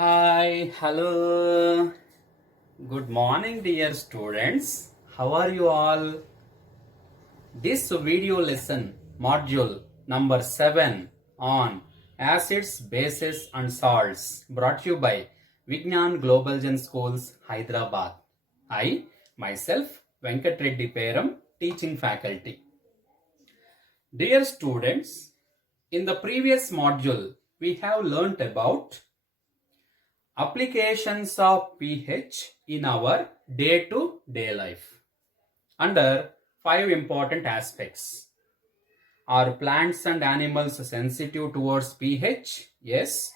Hi, hello. Good morning, dear students. How are you all? This video lesson, module number 7 on acids, bases, and salts, brought to you by Vignan Global Gen Schools, Hyderabad. I, myself, Venkat Reddy Peram, teaching faculty. Dear students, in the previous module, we have learnt about applications of pH in our day-to-day life under 5 important aspects. Are plants and animals sensitive towards pH? Yes.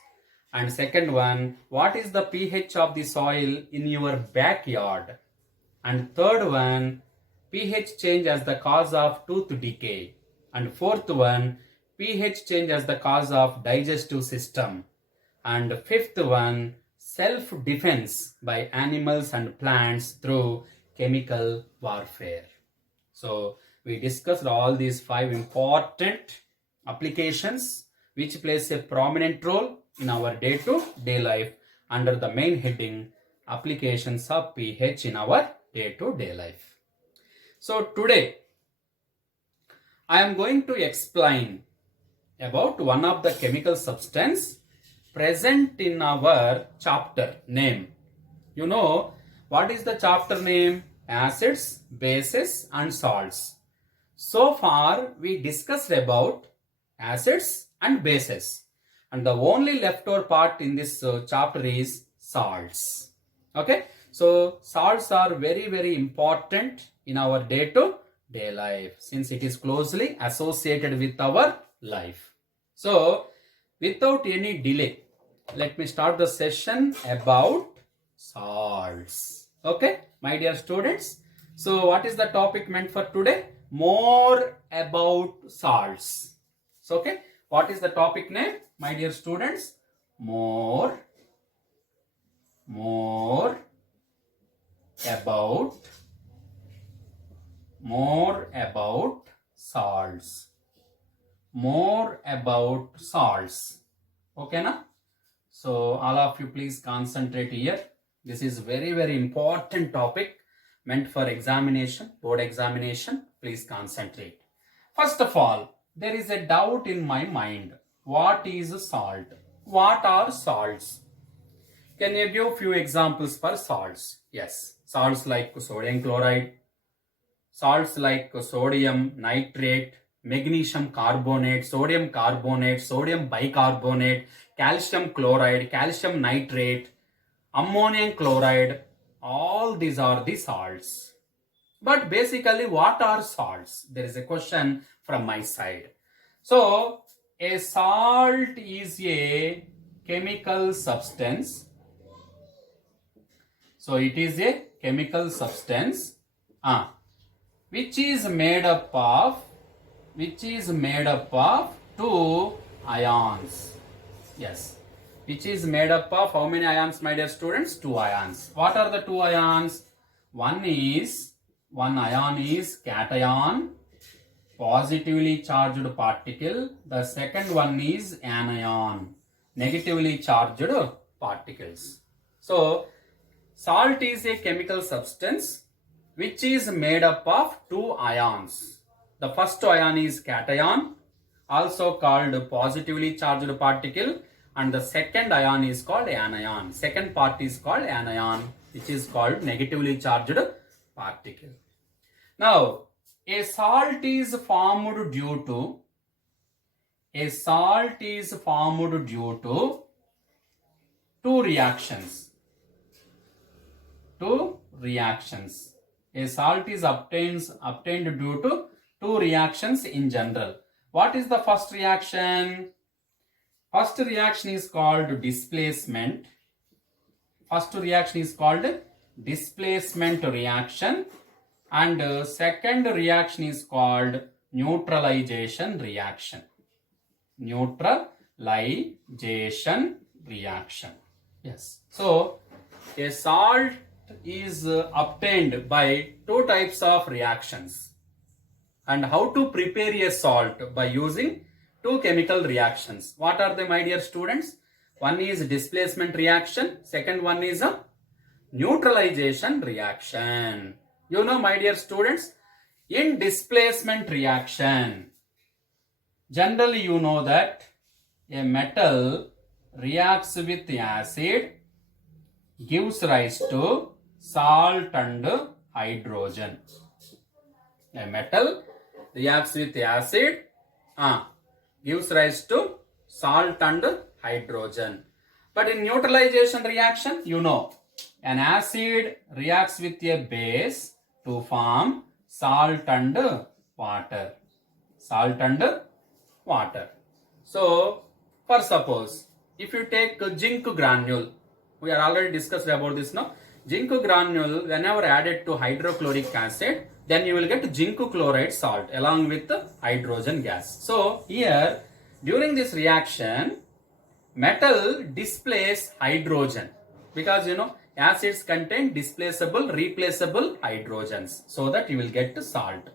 And second one, what is the pH of the soil in your backyard? And third one, pH change as the cause of tooth decay. And fourth one, pH change as the cause of digestive system. And fifth one, self-defense by animals and plants through chemical warfare. So we discussed all these 5 important applications which plays a prominent role in our day-to-day life under the main heading applications of pH in our day-to-day life. So today I am going to explain about one of the chemical substance present in our chapter name. You know what is the chapter name? Acids, bases and salts. So far we discussed about acids and bases, and the only leftover part in this chapter is salts. Okay, so salts are very important in our day-to-day life since it is closely associated with our life. So without any delay, let me start the session about salts. Okay, my dear students. So what is the topic meant for today? More about salts. So okay, what is the topic name, my dear students? More about salts. More about salts. Okay na? So all of you please concentrate here. This is very important topic meant for examination, board examination. Please concentrate. First of all, there is a doubt in my mind. What is salt? What are salts? Can you give few examples for salts? Yes, salts like sodium chloride, salts like sodium nitrate, magnesium carbonate, sodium bicarbonate, calcium chloride, calcium nitrate, ammonium chloride. All these are the salts. But basically, what are salts? There is a question from my side. So a salt is a chemical substance. So it is a chemical substance which is made up of two ions. Yes, which is made up of how many ions, my dear students? 2 ions. What are the 2 ions? One ion is cation, positively charged particle. The second one is anion, negatively charged particles. So salt is a chemical substance which is made up of 2 ions. The first ion is cation, also called positively charged particle, and the second ion is called anion. Second part is called anion, which is called negatively charged particle. Now, a salt is formed due to two reactions. A salt is obtained due to 2 reactions in general. What is the first reaction? First reaction is called displacement. Reaction. And second reaction is called neutralization reaction. Yes. So a salt is obtained by 2 types of reactions. And how to prepare a salt? By using 2 chemical reactions. What are they, my dear students? One is displacement reaction, second one is a neutralization reaction. You know, my dear students, in displacement reaction, generally you know that a metal reacts with acid, gives rise to salt and hydrogen. A metal reacts with acid, gives rise to salt and hydrogen. But in neutralization reaction, you know, an acid reacts with a base to form salt and water. Salt and water. So, for suppose, if you take zinc granule, we are already discussed about this now. Zinc granule, whenever added to hydrochloric acid, then you will get zinc chloride salt along with the hydrogen gas. So, here, during this reaction, metal displaces hydrogen because you know acids contain displaceable, replaceable hydrogens, so that you will get salt.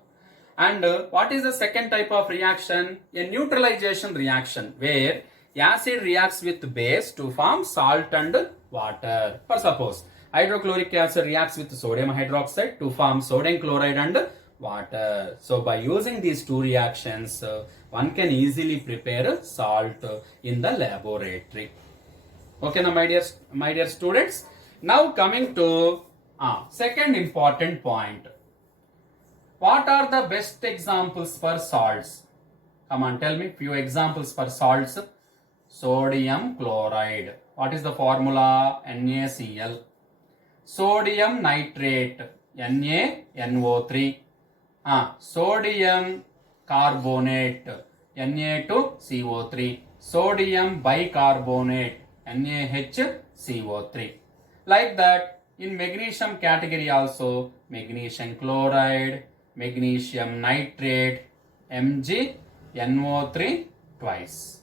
And what is the second type of reaction? A neutralization reaction where acid reacts with base to form salt and water. For suppose hydrochloric acid reacts with sodium hydroxide to form sodium chloride and water. So by using these two reactions, one can easily prepare salt in the laboratory. Okay, now my dear students. Now coming to second important point. What are the best examples for salts? Come on, tell me few examples for salts. Sodium chloride. What is the formula? NaCl. Sodium nitrate. NaNO3. Sodium carbonate. Na2CO3. Sodium bicarbonate. NaHCO3. Like that, in magnesium category also, magnesium chloride, magnesium nitrate, MgNO3 twice.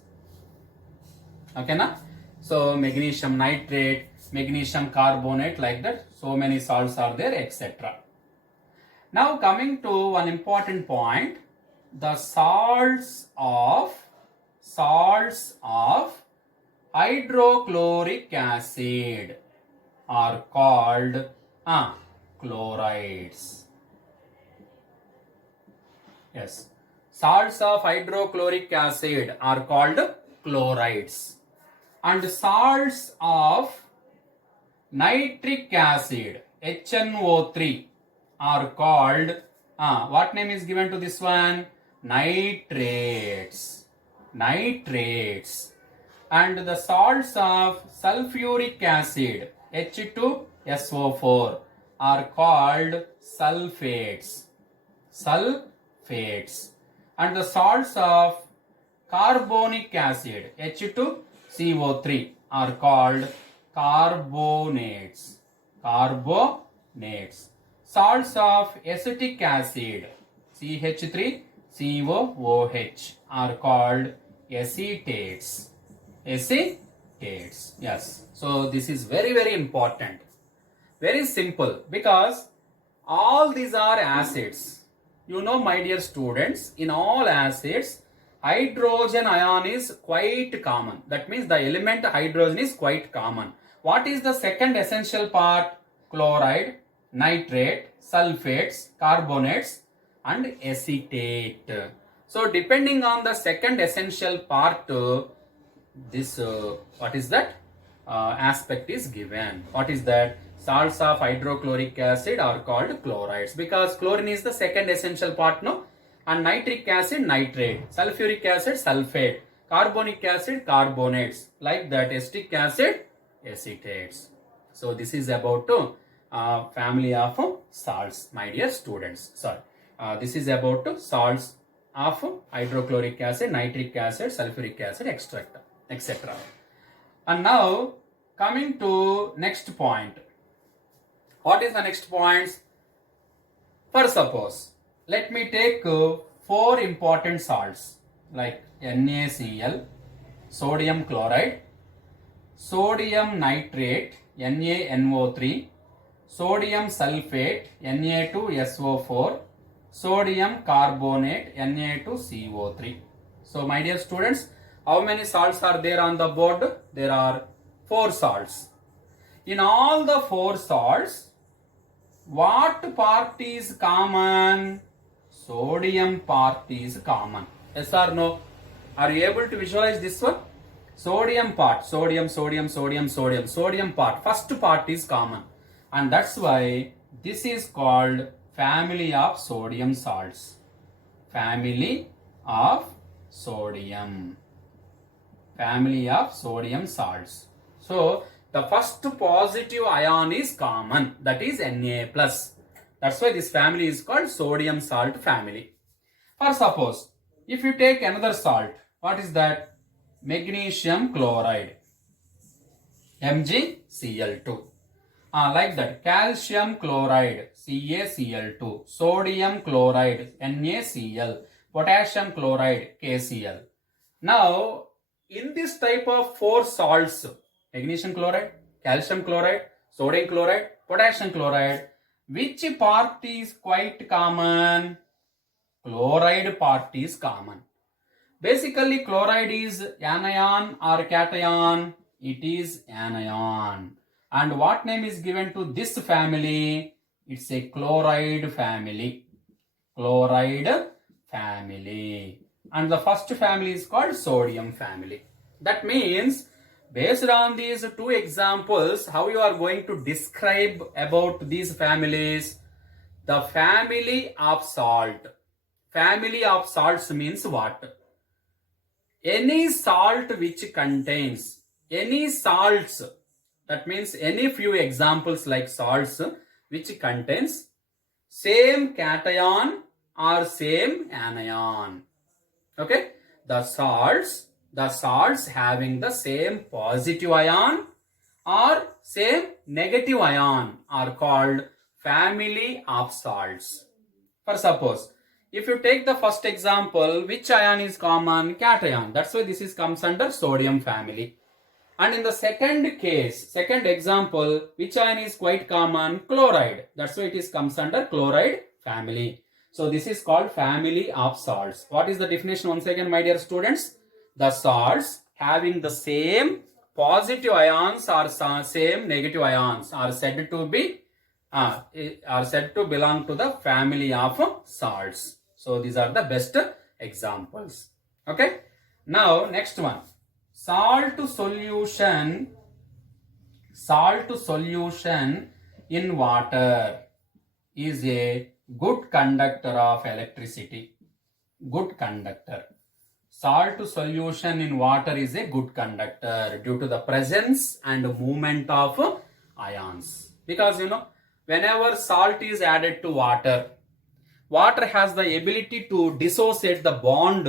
Okay, na? So magnesium nitrate, magnesium carbonate, like that, so many salts are there, etc. Now coming to one important point, the salts of hydrochloric acid are called chlorides. Yes, salts of hydrochloric acid are called chlorides, and salts of nitric acid HNO3 are called what name is given to this one? Nitrates. And the salts of sulfuric acid H2SO4 are called sulfates. And the salts of carbonic acid H2CO3 are called carbonates. Salts of acetic acid CH3COOH are called acetates. Yes. So this is very important. Very simple, because all these are acids. You know, my dear students, in all acids, hydrogen ion is quite common. That means the element hydrogen is quite common. What is the second essential part? Chloride, nitrate, sulfates, carbonates, and acetate. So depending on the second essential part, this what is that aspect is given. What is that? Salts of hydrochloric acid are called chlorides, because chlorine is the second essential part, no? And nitric acid, nitrate, sulfuric acid, sulfate, carbonic acid, carbonates, like that, acetic acid, acetates. So this is about family of salts, my dear students. Sorry, this is about salts of hydrochloric acid, nitric acid, sulfuric acid, etc. And now coming to next point. What is the next point? For suppose, let me take 4 important salts like NaCl, sodium chloride, sodium nitrate, NaNO3, sodium sulfate, Na2SO4, sodium carbonate, Na2CO3. So my dear students, How many salts are there on the board? There are 4 salts. In all the 4 salts, what part is common? Sodium part is common. Yes or no? Are you able to visualize this one? Sodium part, sodium part, first part is common, and that's why this is called family of sodium salts. Family of sodium salts. So the first positive ion is common, that is Na+. That's why this family is called sodium salt family. For suppose, if you take another salt, what is that? Magnesium chloride, MgCl2. Like that, calcium chloride, CaCl2, sodium chloride, NaCl, potassium chloride, KCl. Now, in this type of 4 salts, magnesium chloride, calcium chloride, sodium chloride, potassium chloride, which part is quite common? Chloride part is common. Basically, chloride is anion or cation? It is anion. And what name is given to this family? It's a chloride family. Chloride family. And the first family is called sodium family. That means, based on these 2 examples, how you are going to describe about these families? The family of salt. Family of salts means what? Any salt which contains any salts, that means any few examples like salts which contains same cation or same anion. Okay, the salts having the same positive ion or same negative ion are called family of salts. For suppose, if you take the first example, which ion is common? Cation. That's why this comes under sodium family. And in the second case, second example, which ion is quite common? Chloride. That's why it comes under chloride family. So this is called family of salts. What is the definition once again, my dear students? The salts having the same positive ions or same negative ions are said to belong to the family of salts. So these are the best examples. Okay. Now next one. Salt solution in water is a good conductor of electricity. Good conductor. Salt solution in water is a good conductor due to the presence and movement of ions. Because whenever salt is added to water, water has the ability to dissociate the bond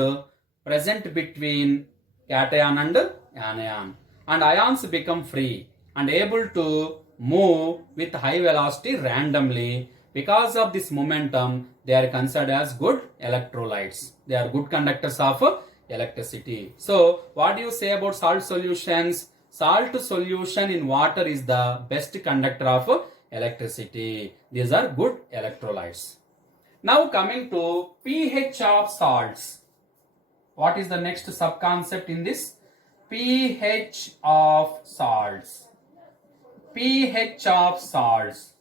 present between cation and anion, and ions become free and able to move with high velocity randomly. Because of this momentum, they are considered as good electrolytes. They are good conductors of electricity. So what do you say about salt solutions? Salt solution in water is the best conductor of electricity. These are good electrolytes. Now coming to pH of salts. What is the next sub-concept in this? pH of salts. pH of salts.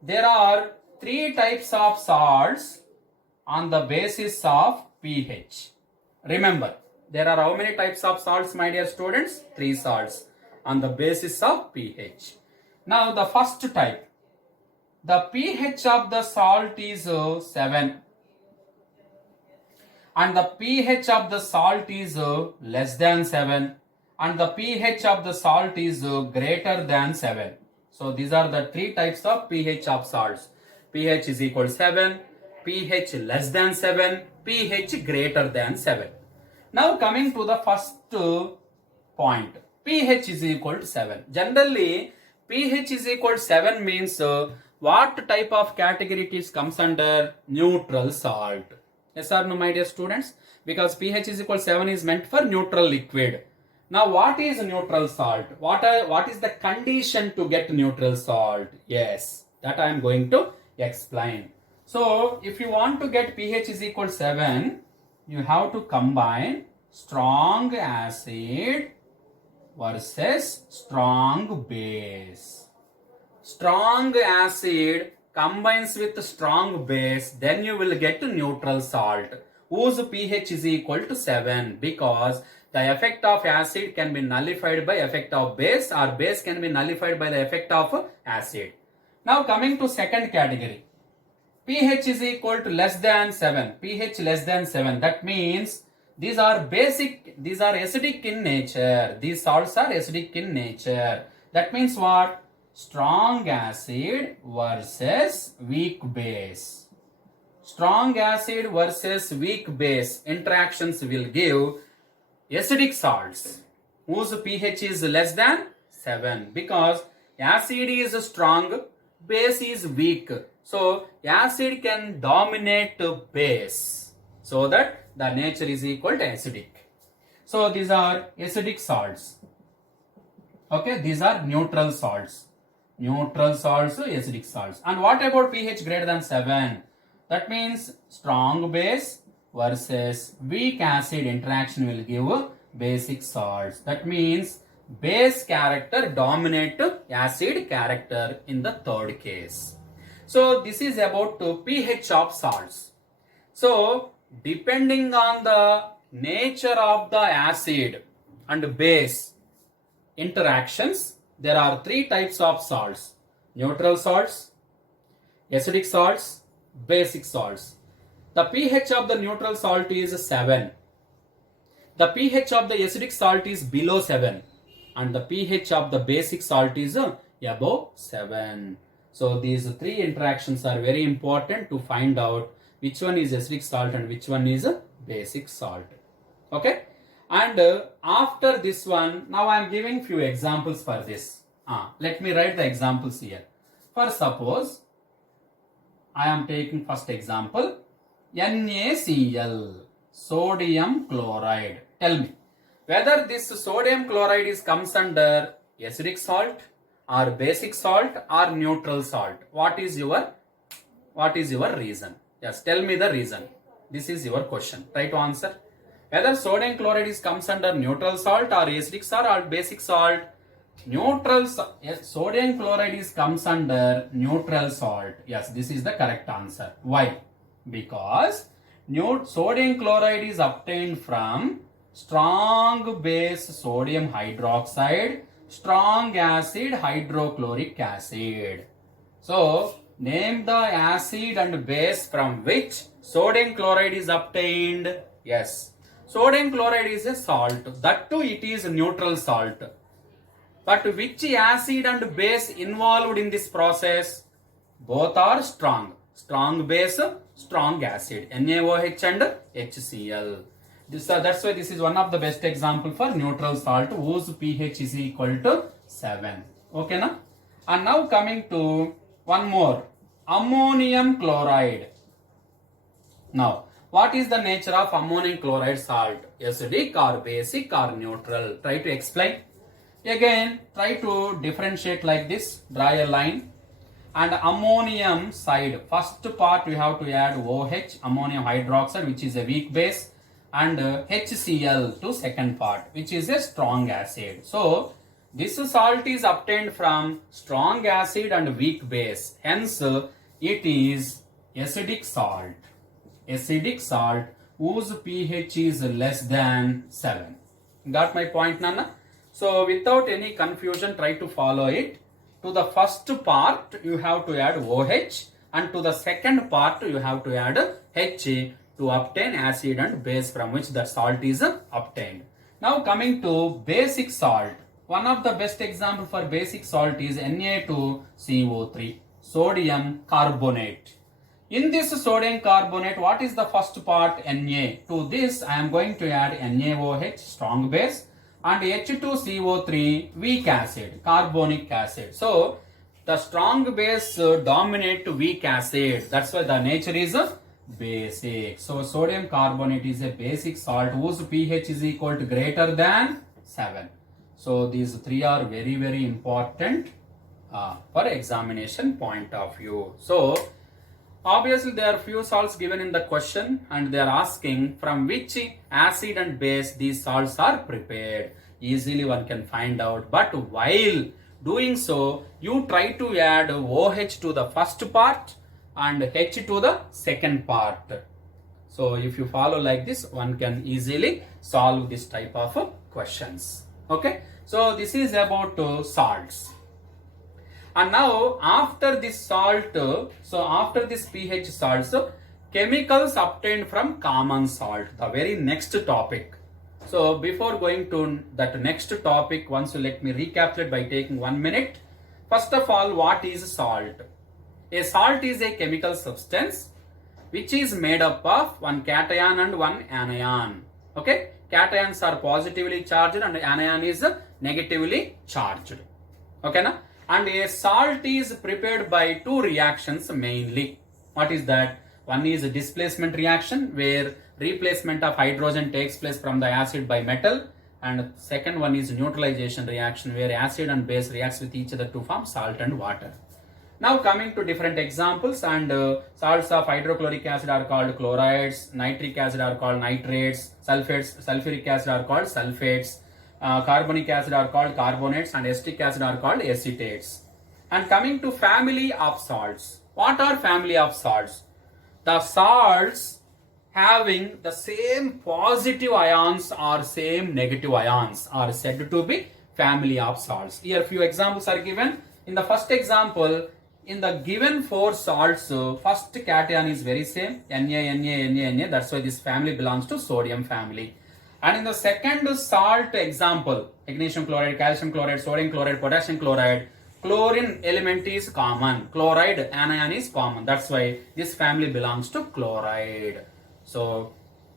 There are 3 types of salts on the basis of pH. Remember, there are how many types of salts, my dear students? 3 salts on the basis of pH. Now the first type. The pH of the salt is 7. And the pH of the salt is less than 7. And the pH of the salt is greater than 7. So these are the 3 types of pH of salts. pH is equal to 7, pH less than 7, pH greater than 7. Now coming to the first point. pH is equal to 7. Generally, pH is equal to 7 means what type of category it comes under? Neutral salt. Yes or no, my dear students? Because pH is equal to 7 is meant for neutral liquid. Now what is neutral salt? What is the condition to get neutral salt? Yes, that I am going to explain. So if you want to get pH is equal to 7, you have to combine strong acid versus strong base. Strong acid combines with strong base, then you will get neutral salt whose pH is equal to 7, because the effect of acid can be nullified by effect of base, or base can be nullified by the effect of acid. Now coming to second category, pH is equal to less than 7, pH less than 7, that means these are acidic in nature, these salts are acidic in nature. That means what? Strong acid versus weak base. Strong acid versus weak base interactions will give acidic salts whose pH is less than 7, because acid is strong, base is weak. So acid can dominate base, so that the nature is equal to acidic. So these are acidic salts. Okay, these are neutral salts. Neutral salts, acidic salts. And what about pH greater than 7? That means strong base versus weak acid interaction will give basic salts. That means base character dominate acid character in the third case. So this is about pH of salts. So depending on the nature of the acid and base interactions, there are three types of salts: neutral salts, acidic salts, basic salts. The pH of the neutral salt is 7. The pH of the acidic salt is below 7. And the pH of the basic salt is above 7. So these three interactions are very important to find out which one is acidic salt and which one is basic salt. Okay? And after this one, now I am giving few examples for this. Let me write the examples here. For suppose, I am taking first example, NaCl, sodium chloride. Tell me whether this sodium chloride comes under acidic salt or basic salt or neutral salt. What is your reason? Yes, tell me the reason. This is your question. Try to answer. Whether sodium chloride comes under neutral salt or acidic salt or basic salt. Yes, sodium chloride comes under neutral salt. Yes, this is the correct answer. Why? Because sodium chloride is obtained from strong base sodium hydroxide, strong acid hydrochloric acid. So name the acid and base from which sodium chloride is obtained. Yes, sodium chloride is a salt. That too it is a neutral salt. But which acid and base involved in this process? Both are strong. Strong base, strong acid. NaOH and HCl. That's why this is one of the best example for neutral salt whose pH is equal to 7. Okay, na? And now coming to one more. Ammonium chloride. Now, what is the nature of ammonium chloride salt? Acidic or basic or neutral? Try to explain. Again, try to differentiate like this. Draw a line. And ammonium side, first part we have to add OH, ammonium hydroxide, which is a weak base, and HCl to second part, which is a strong acid. So this salt is obtained from strong acid and weak base. Hence, it is acidic salt. Acidic salt whose pH is less than 7. Got my point, Nana? So without any confusion, try to follow it. To the first part, you have to add OH, and to the second part, you have to add H to obtain acid and base from which the salt is obtained. Now coming to basic salt. One of the best example for basic salt is Na2CO3, sodium carbonate. In this sodium carbonate, what is the first part? Na. To this, I am going to add NaOH, strong base, and H2CO3, weak acid, carbonic acid. So the strong base dominate weak acid. That's why the nature is basic. So sodium carbonate is a basic salt whose pH is equal to greater than 7. So these three are very, very important for examination point of view. So Obviously, there are few salts given in the question and they are asking from which acid and base these salts are prepared. Easily one can find out. But while doing so, you try to add OH to the first part and H to the second part. So if you follow like this, one can easily solve this type of questions. Okay. So this is about salts. And now after this salt, so after this pH salts, chemicals obtained from common salt, the very next topic. So before going to that next topic, once you let me recapitulate by taking 1 minute. First of all, what is salt? A salt is a chemical substance which is made up of one cation and one anion. Okay, cations are positively charged and anion is negatively charged. Okay, na? And a salt is prepared by two reactions mainly. What is that? One is a displacement reaction where replacement of hydrogen takes place from the acid by metal, and second one is neutralization reaction where acid and base reacts with each other to form salt and water. Now coming to different examples, and salts of hydrochloric acid are called chlorides, nitric acid are called nitrates, sulfates, sulfuric acid are called sulfates, carbonic acid are called carbonates, and acetic acid are called acetates. And coming to family of salts, what are family of salts? The salts having the same positive ions or same negative ions are said to be family of salts. Here few examples are given. In the first example, in the given four salts, first cation is very same, Na, that's why this family belongs to sodium family. And in the second salt example, magnesium chloride, calcium chloride, sodium chloride, potassium chloride, chlorine element is common, chloride anion is common, that's why this family belongs to chloride. So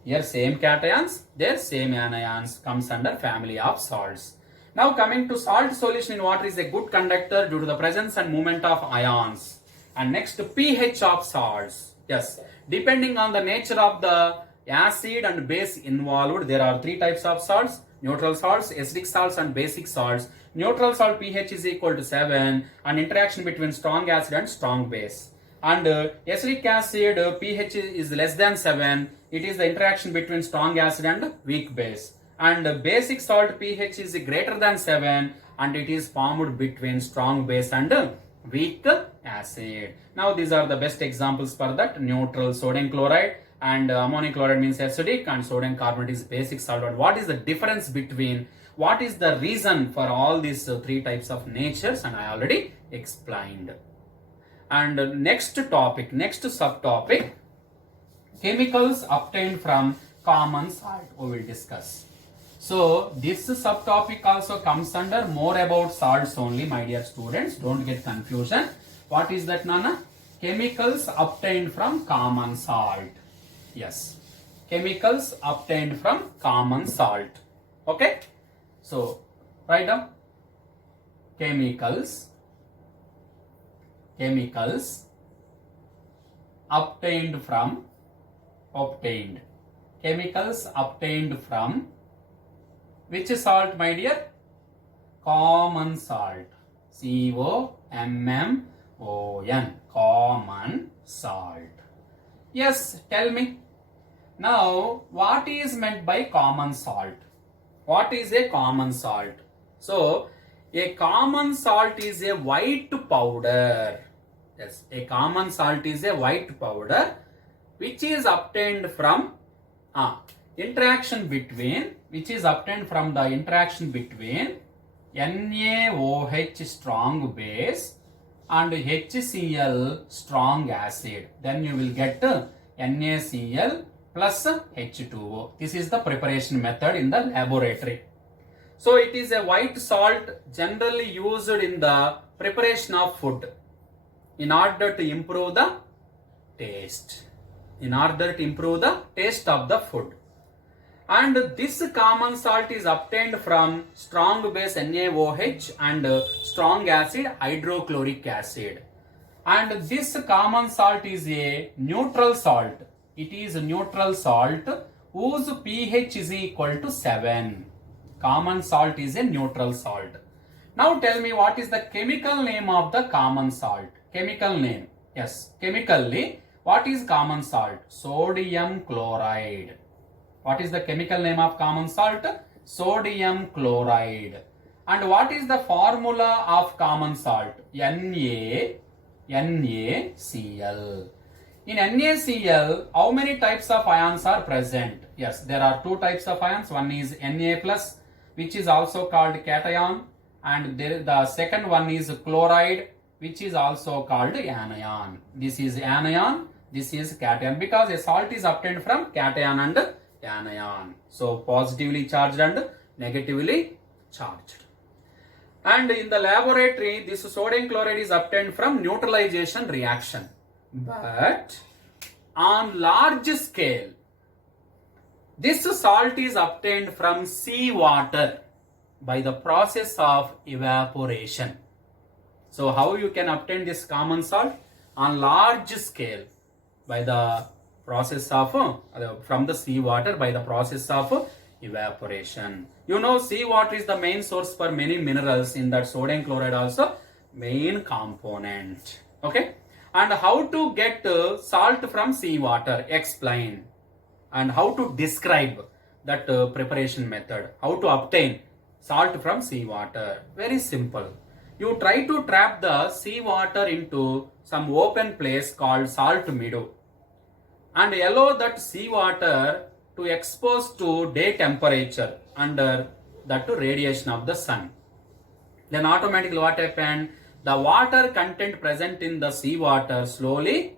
here same cations, their same anions comes under family of salts. Now coming to salt solution in water is a good conductor due to the presence and movement of ions. And next, pH of salts. Yes, depending on the nature of the acid and base involved, there are three types of salts: neutral salts, acidic salts, and basic salts. Neutral salt pH is equal to 7 and interaction between strong acid and strong base. And acidic acid pH is less than 7. It is the interaction between strong acid and weak base. And basic salt pH is greater than 7 and it is formed between strong base and weak acid. Now these are the best examples for that: neutral sodium chloride, and ammonium chloride means acidic, and sodium carbonate is basic salt. But what is the difference between, what is the reason for all these three types of natures, and I already explained. And next topic, next subtopic, chemicals obtained from common salt we will discuss. So this subtopic also comes under more about salts only, my dear students, don't get confusion. What is that, Nana? Chemicals obtained from common salt. Yes, chemicals obtained from common salt. Okay, so write down chemicals obtained from chemicals obtained from which salt, my dear? Common salt. COMMON, common salt. Yes, tell me. Now, what is meant by common salt? What is a common salt? So, a common salt is a white powder. Yes, a common salt is a white powder which is obtained from interaction between NaOH strong base and HCl strong acid. Then you will get NaCl plus H2O. This is the preparation method in the laboratory. So it is a white salt generally used in the preparation of food in order to improve the taste. Of the food. And this common salt is obtained from strong base NaOH and strong acid hydrochloric acid. And this common salt is a neutral salt. It is a neutral salt whose pH is equal to 7. Common salt is a neutral salt. Now tell me, what is the chemical name of the common salt? Chemical name. Yes, chemically, What is common salt? Sodium chloride. What is the chemical name of common salt? Sodium chloride. And what is the formula of common salt? NaCl. In NaCl, how many types of ions are present? Yes, there are two types of ions. One is Na+, which is also called cation, and the second one is chloride, which is also called anion. This is anion, this is cation, because a salt is obtained from cation and anion. So positively charged and negatively charged. And in the laboratory, this sodium chloride is obtained from neutralization reaction. But on large scale, this salt is obtained from seawater by the process of evaporation. So how you can obtain this common salt? On large scale, by the process of from the seawater, by the process of evaporation. You know, seawater is the main source for many minerals. In that, sodium chloride also main component. Okay, and how to get salt from seawater? Explain. And how to describe that preparation method? How to obtain salt from seawater? Very simple. You try to trap the seawater into some open place called salt meadow and allow that seawater to expose to day temperature under that radiation of the sun. Then automatically what happened? The water content present in the seawater slowly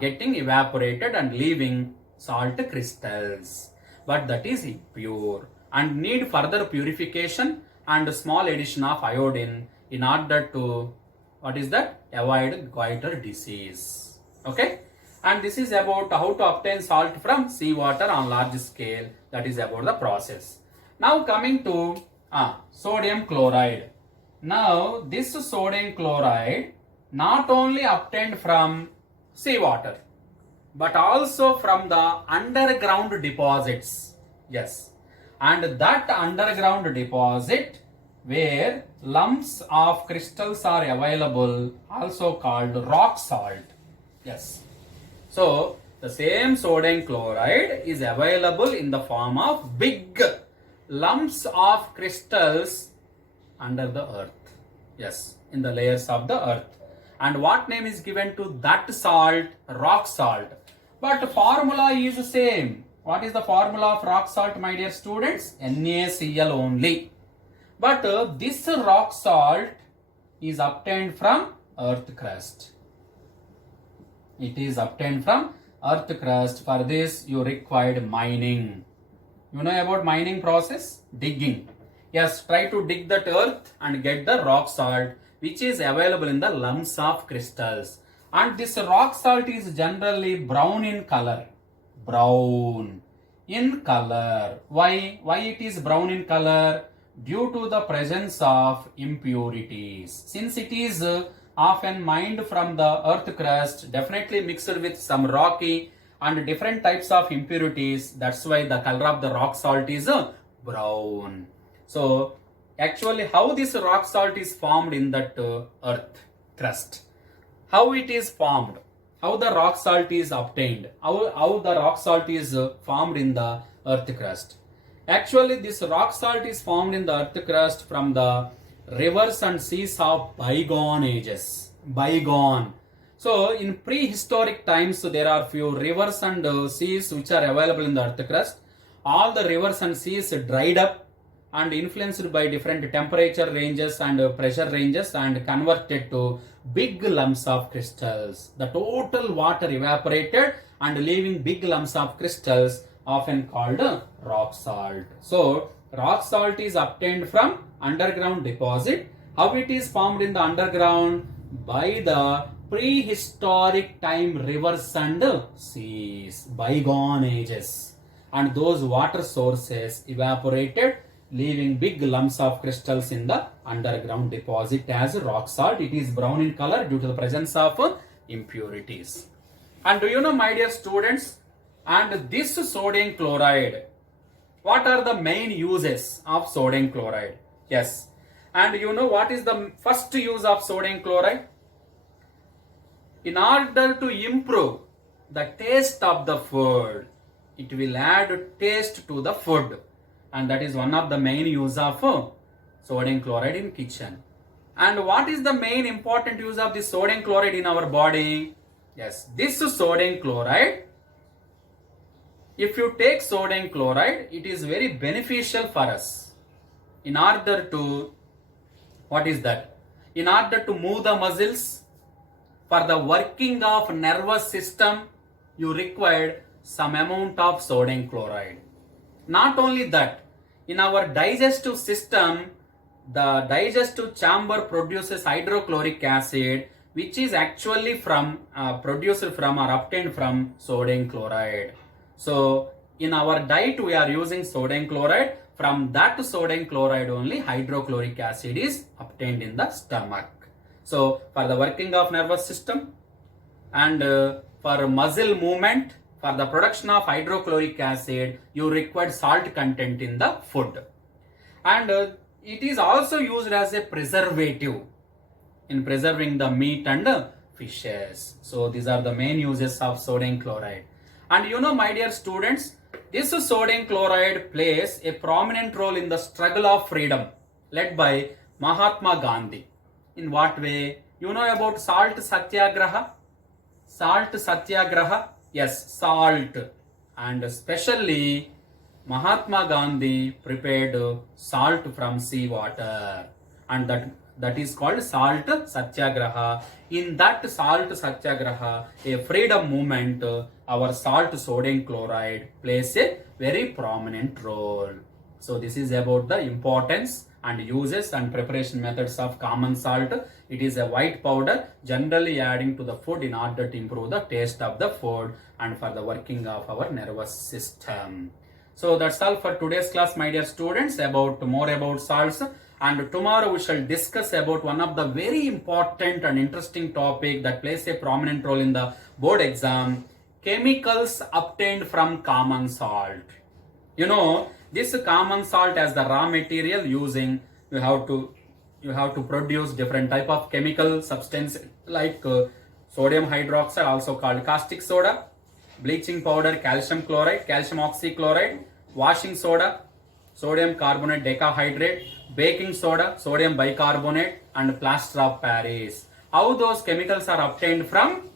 getting evaporated and leaving salt crystals. But that is impure and need further purification and small addition of iodine in order to, what is that? Avoid goiter disease. Okay? And this is about how to obtain salt from seawater on large scale. That is about the process. Now coming to sodium chloride. Now this sodium chloride not only obtained from seawater, but also from the underground deposits. Yes. And that underground deposit where lumps of crystals are available, also called rock salt. Yes. So the same sodium chloride is available in the form of big lumps of crystals under the earth. Yes, in the layers of the earth. And what name is given to that salt? Rock salt. But formula is the same. What is the formula of rock salt, my dear students? NaCl only. But this rock salt is obtained from earth crust. It is obtained from earth crust. For this you required mining. You know about mining process? Digging. Yes, try to dig that earth and get the rock salt, which is available in the lumps of crystals. And this rock salt is generally brown in color. Brown in color. Why? Why it is brown in color? Due to the presence of impurities. Since it is often mined from the earth crust, definitely mixed with some rocky and different types of impurities. That's why the color of the rock salt is brown. So actually how this rock salt is formed in that earth crust? How it is formed? How the rock salt is obtained? How the rock salt is formed in the earth crust? Actually this rock salt is formed in the earth crust from the rivers and seas of bygone ages. Bygone. So in prehistoric times there are few rivers and seas which are available in the earth crust. All the rivers and seas dried up and influenced by different temperature ranges and pressure ranges and converted to big lumps of crystals. The total water evaporated and leaving big lumps of crystals, often called rock salt. So rock salt is obtained from underground deposit. How it is formed in the underground? By the prehistoric time rivers and seas, bygone ages, and those water sources evaporated, leaving big lumps of crystals in the underground deposit as rock salt. It is brown in color due to the presence of impurities. And do you know, my dear students, and this sodium chloride, what are the main uses of sodium chloride? Yes. And you know what is the first use of sodium chloride? In order to improve the taste of the food. It will add taste to the food, and that is one of the main use of sodium chloride in kitchen. And what is the main important use of the sodium chloride in our body? Yes, this sodium chloride, if you take sodium chloride, it is very beneficial for us in order to, what is that? In order to move the muscles, for the working of nervous system, you required some amount of sodium chloride. Not only that, in our digestive system, the digestive chamber produces hydrochloric acid, which is actually produced from or obtained from sodium chloride. So in our diet we are using sodium chloride. From that sodium chloride only hydrochloric acid is obtained in the stomach. So for the working of nervous system and for muscle movement, for the production of hydrochloric acid, you require salt content in the food. And it is also used as a preservative in preserving the meat and fishes. So these are the main uses of sodium chloride. And you know, my dear students, this sodium chloride plays a prominent role in the struggle of freedom led by Mahatma Gandhi. In what way? You know about salt satyagraha? Salt satyagraha? Yes, salt. And especially Mahatma Gandhi prepared salt from sea water, and that is called salt satyagraha. In that salt satyagraha, a freedom movement, our salt sodium chloride plays a very prominent role. So this is about the importance and uses and preparation methods of common salt. It is a white powder generally adding to the food in order to improve the taste of the food and for the working of our nervous system. So that's all for today's class, my dear students, about more about salts. And tomorrow we shall discuss about one of the very important and interesting topic that plays a prominent role in the board exam: chemicals obtained from common salt. You know, this common salt as the raw material using, you have to produce different type of chemical substance like sodium hydroxide, also called caustic soda, bleaching powder, calcium chloride, calcium oxychloride, washing soda, sodium carbonate decahydrate, baking soda, sodium bicarbonate, and plaster of Paris. How those chemicals are obtained from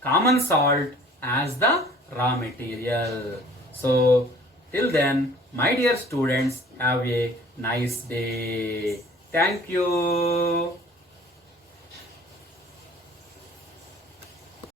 common salt as the raw material. So till then, my dear students, have a nice day. Thank you.